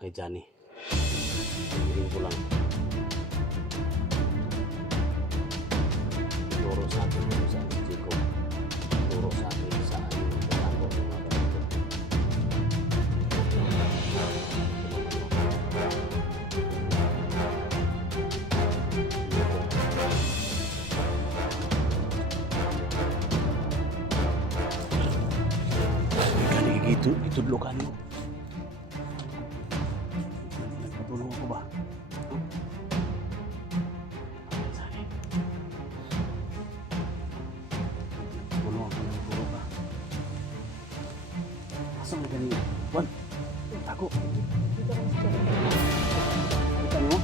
kay Johnny. Hiling ko lang. Turo sa akin kung saan si Jacob. Turo sa akin kung saan yung tatago ng mga ganito. Itudlokan mo. Nagpatulong ako ba? Sali. Tulong ako ng puro ba? Asa mo ganyan? Juan, tako. Kita mo?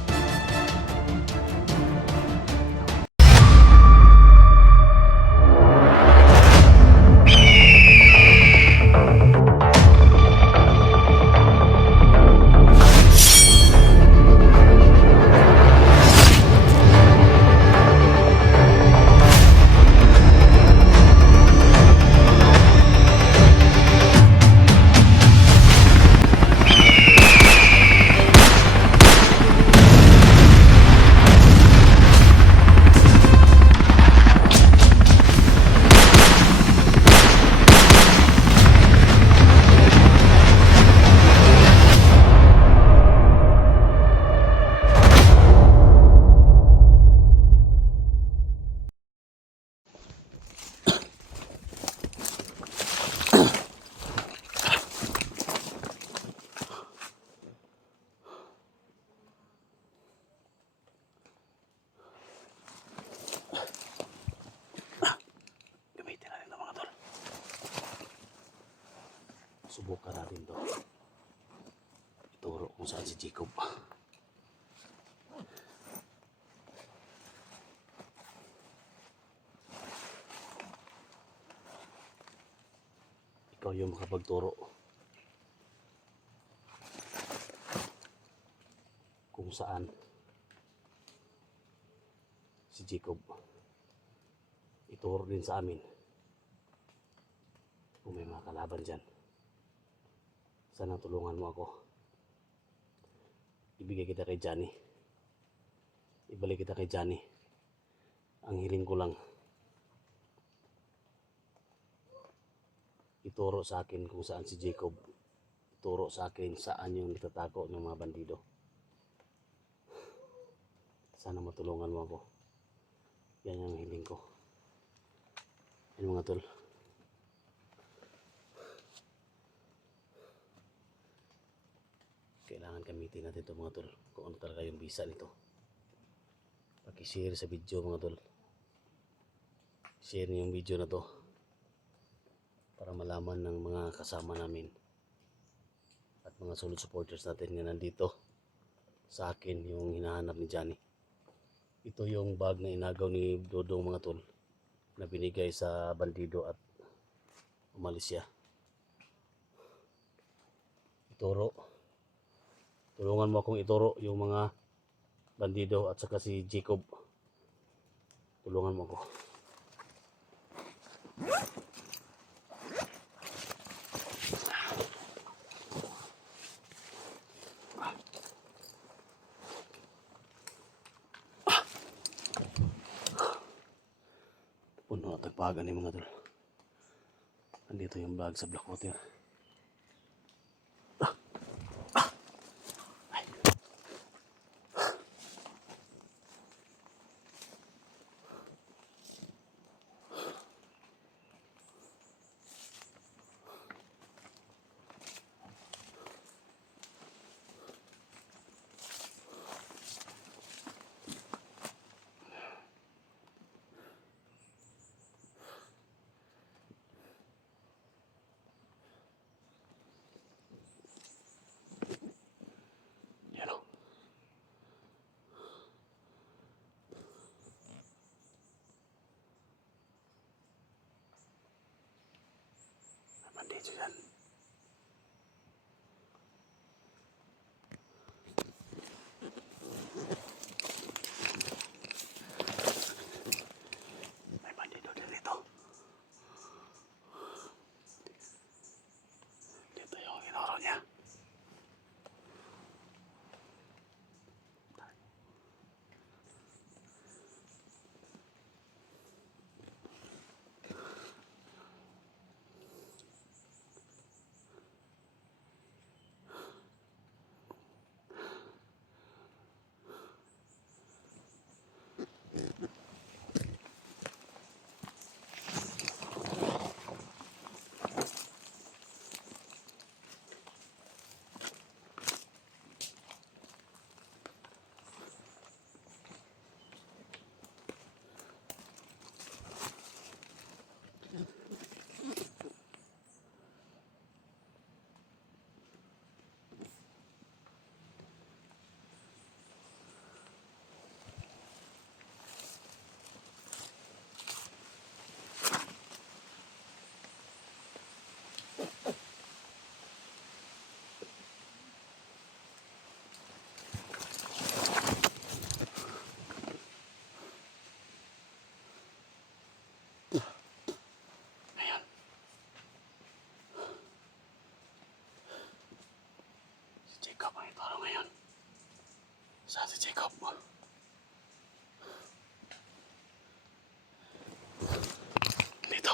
Subukan natin to. Ituro kung saan si Jacob. Ikaw yung makapagturo kung saan si Jacob. Ituro din sa amin kung may mga kalaban dyan. Sana tulungan mo ako. Ibigay kita kay Johnny. Ibalik kita kay Johnny. Ang hiling ko lang, ituro sa akin kung saan si Jacob. Ituro sa akin saan yung nagtatago ng mga bandido. Sana matulungan mo ako. Yan yung hiling ko. Yan mga tol. Kailangan gamitin natin ito mga tol. Kung ano talaga yung bisa nito. Paki-share sa video mga tol. Share niyo yung video na to para malaman ng mga kasama namin at mga solid supporters natin na nandito sa akin yung hinahanap ni Johnny. Ito yung bag na inagaw ni Dodong mga tol na binigay sa bandido at umalis siya. Ituro. Tulungan mo akong ituro yung mga bandido at saka si Jacob. Tulungan mo ako. Puno at tagpagan ni mga tol. Nandito yung bag sa Blackwater. Dito yan. May bandido din dito. Dito yung inoro niya. Jacob ang ituro ngayon. Saan si Jacob? Dito.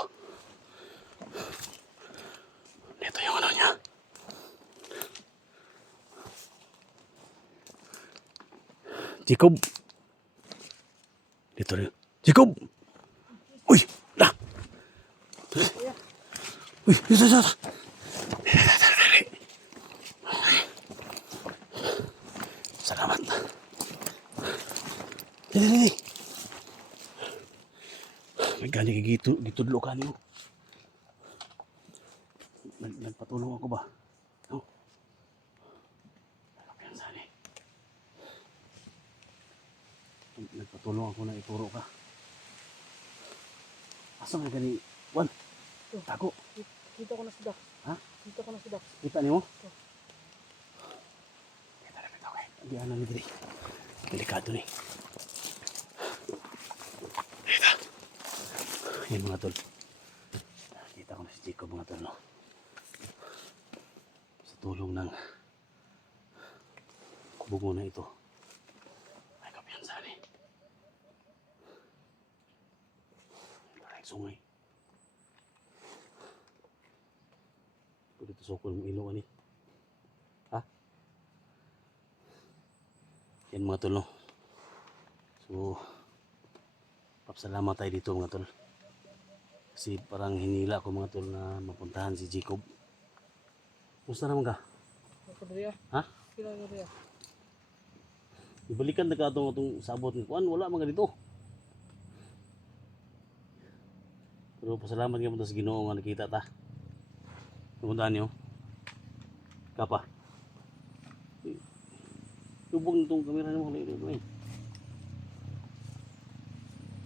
Dito yung ano niya. Jacob. Dito rin. Jacob! Uy! Na! Uy! Dito! Salamat. Dili. May gani gitudlo ka niyo. Nagpatulong ako ba? No? Nagpapiyansani. Nagpatulong ako na ituro ka. Asa nga gani? Wan! Tago! Kita ko na si Dax. Ha? Kita ko na si Dax. Kita niyo? Kita na kita okay. Hindi ano ni dili. Delikado ni. Kita. Yan mga tol. Kita ko na si Jacob mga tol, no? Sa tulong ng kubugo na ito. Ay kapiyansani. Parang sungay. Dito sukol mong ilo ani. Ha? Yan mga tol, no? So, papasalamat tayo dito mga tol. Kasi parang hinila ko mga tol na mapuntahan si Jacob. Kumusta naman ka? Ako diri ah. Ha? Sila diri ah. Ibalikan na ka itong sabot ni Kuan. Wala mga dito. Pero pasalamat nga po sa Ginoo nga nakita ta. Pumuntahan niyo. Kapa. Lubog nitong kamera niyo.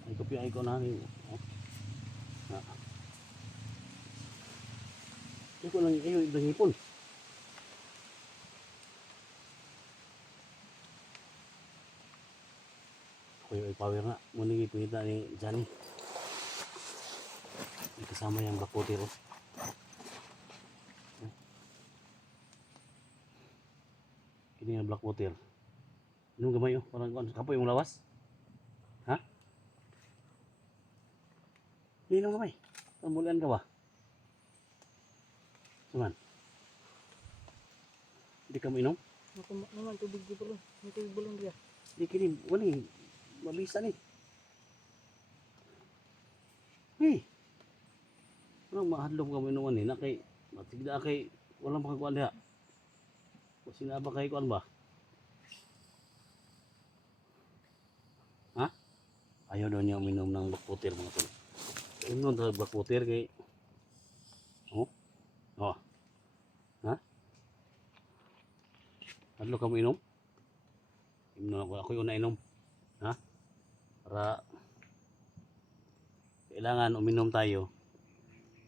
Ay kopya ay ko na ni. Iko lang kayo ibang hipon. Kuya ay power na. Muna ipinita ni Johnny. Kasama yung Black Water. Kini yung Black Water. Anong gamay oh? Parang kapoy yung lawas? Ha? Hindi nang gamay. Pamulan ka ba? Saman? Hindi ka mainom? Naman tubig di balon. May tubig balon dia. Hindi kini. Wani. Mabisa ni. Hey. Anong mahadlong ka mainom ni? Nakay. Matigda kay. Walang makakuan diha. Sinaba kay kuan ba? Ha? Ayaw daw niya uminom ng Black Water mga tol. Inom ng Black Water kay. Oh? Oh. Ha? Hadlo ka mo inom? Inom ako yung nainom. Ha? Para kailangan uminom tayo.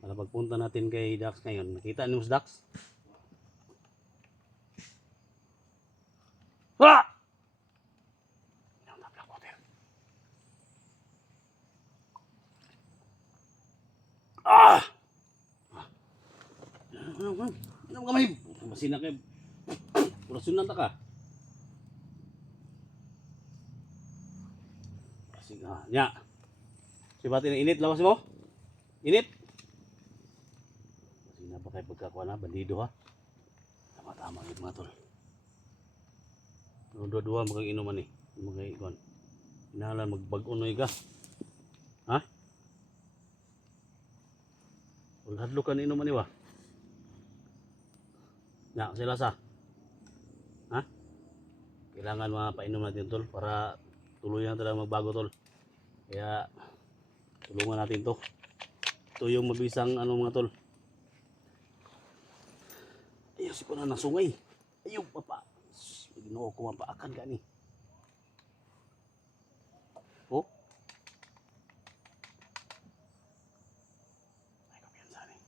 Para pagpunta natin kay Dax ngayon. Nakita niyo si Dax? Ah! Inom na Black Water. Ah! Inom ka may. Masina kayo. Kurasunan ta ka. Sige ha. Nya. Sibati na init lawas mo? Init? Masina ba kayo pagkakuha na? Bandido ha? Tama-tama yun mga tol. Dua-dua magang inuman eh. Mga ikon. Inahalan magbag-unoy ka. Ha? Hadlo ka na inuman eh ba? Na, sila sa. Ha? Kailangan mapainom natin tol para tuluyan talaga magbago tol. Kaya tulungan natin to. Ito yung mabisang ano mga tol. Ayaw si na nasungay. Ayaw papa. Ginoo ko mapaakan ka ni. Oh? Ay kapiyansa ni.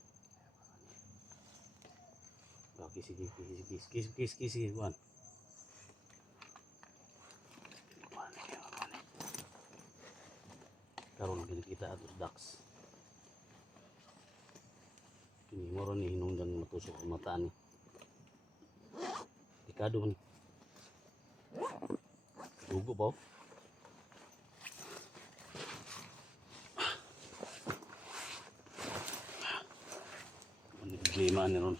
Kisi. Kuan. Karon kita atus Dax. Kini moro ni hinungdan matusok ang mata ni. Delikado man. Dugo ba? Ano problema ni ron?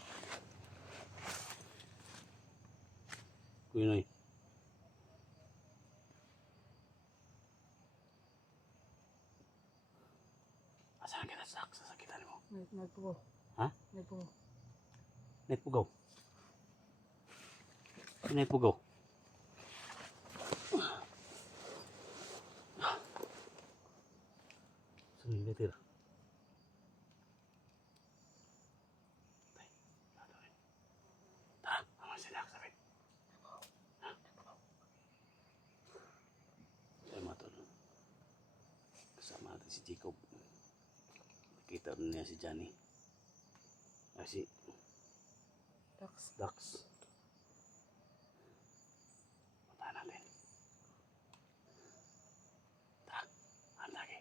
Kuya Noy. Asan kita sa sakitan mo? Nagpugo. Ha? Nagpugo. Nagpugaw. Nagpugaw. Sini betir. Kasama natin si Jacob. Nakita rin niya si Johnny. Si Dax. Puntahan natin. Tara, ang lagi.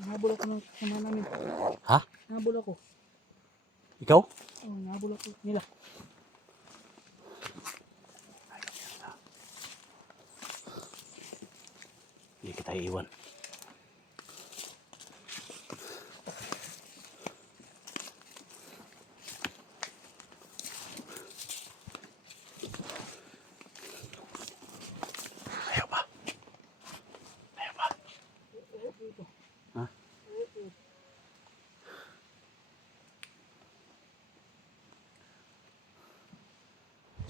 Nahabol ako ng kasama namin. Ha? Nahabol ako. Ikaw? Oh, nahabol ako nila. Hindi kita iiwan. Ayaw ba? Ayaw ba? Ha?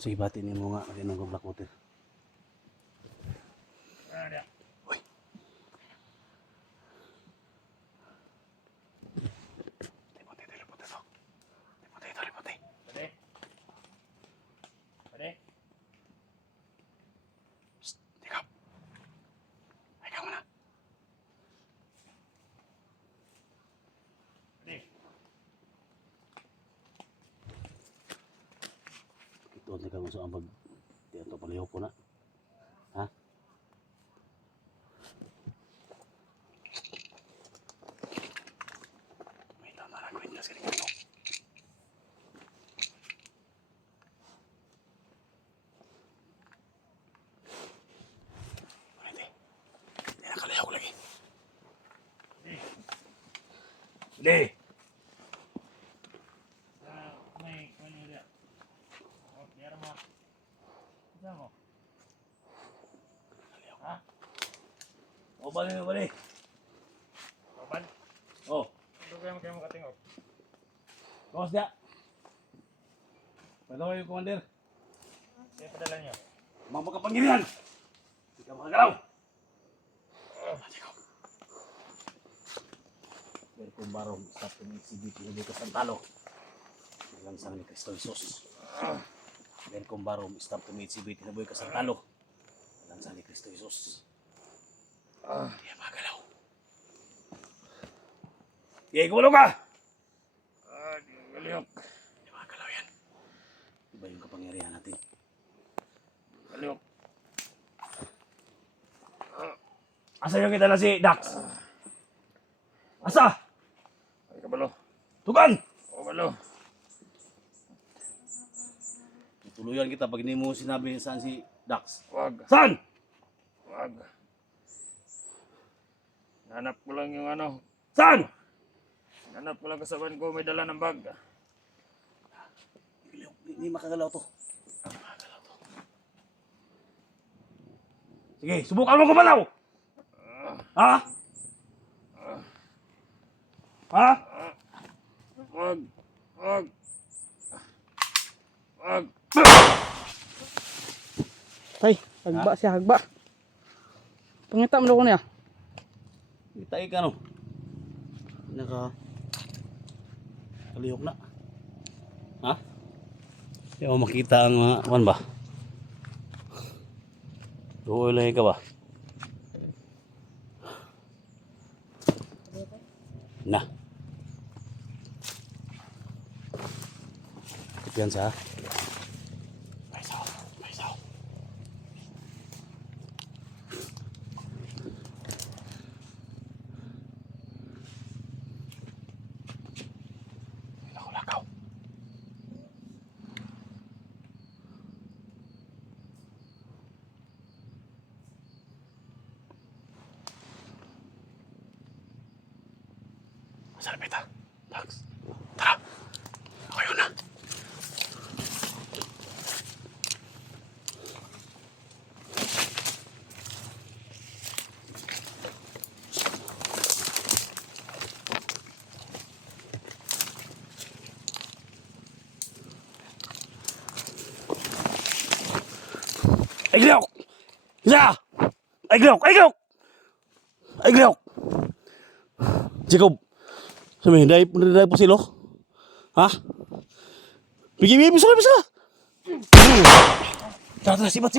Sige, batin mo nga. Kasi nung black water. Uy. Lipote ito. Lipote. Pwede? Shh, ikaw. Ikaw muna. Pwede? Ito na ka masuk ambag. Di ato paliho ko na. Ha? May tama na kwenta sa kanito. Pwede. Di nakaliho ko lagi. Pwede! May kunin ulit. O, kaya mo. Isa mo. Ha? O, bali. Oban? O. Ano kayo makatingog? Bawas dia. Padaw yung commander. Kaya padala nyo. Mga makapangyarihan. Hindi ka makagalaw. Pero kung barong stop to exhibit yung Lucas Santalo. Ilang sang ni Cristo Jesus. Pero kung barong stop to exhibit yung Lucas Santalo. Ilang sang ni Cristo Jesus. Hindi ka makagalaw. Yay, gumalaw ka! Di galiyok. Hindi makagalaw yan. Iba yung kapangyarihan natin. Galiyok. Asa yung kita na si Dax? Asa? Ay, kabalo. Tugan! O, kabalo. Tutuluyan kita pag hindi mo sinabi saan si Dax. Wag. Saan? Wag. Nanap ko lang yung ano. Saan? Nanap ko lang kasaban ko may dala ng bag. Hindi makagalaw to. Sige, subukan mo gumalaw! Ha? Ha? Wag. Wag. Wag. Tay, hagba siya, hagba. Pangita mo na ko niya. Itay ka no. Kalihok na. Ha? Hindi mo makita ang mga kuwan ba? Duhoy lang ka ba? Na. kumpiyansa. Paisaw, paisaw. Lakaw. Saan na kita? Tags. Tara. Ayaw na. Aiglok! Isa! Aiglok! Aiglok! Aiglok! Jacob! Sabi, dahil po silo? Ha? Bigay, bisa! Tara, tara, sibat!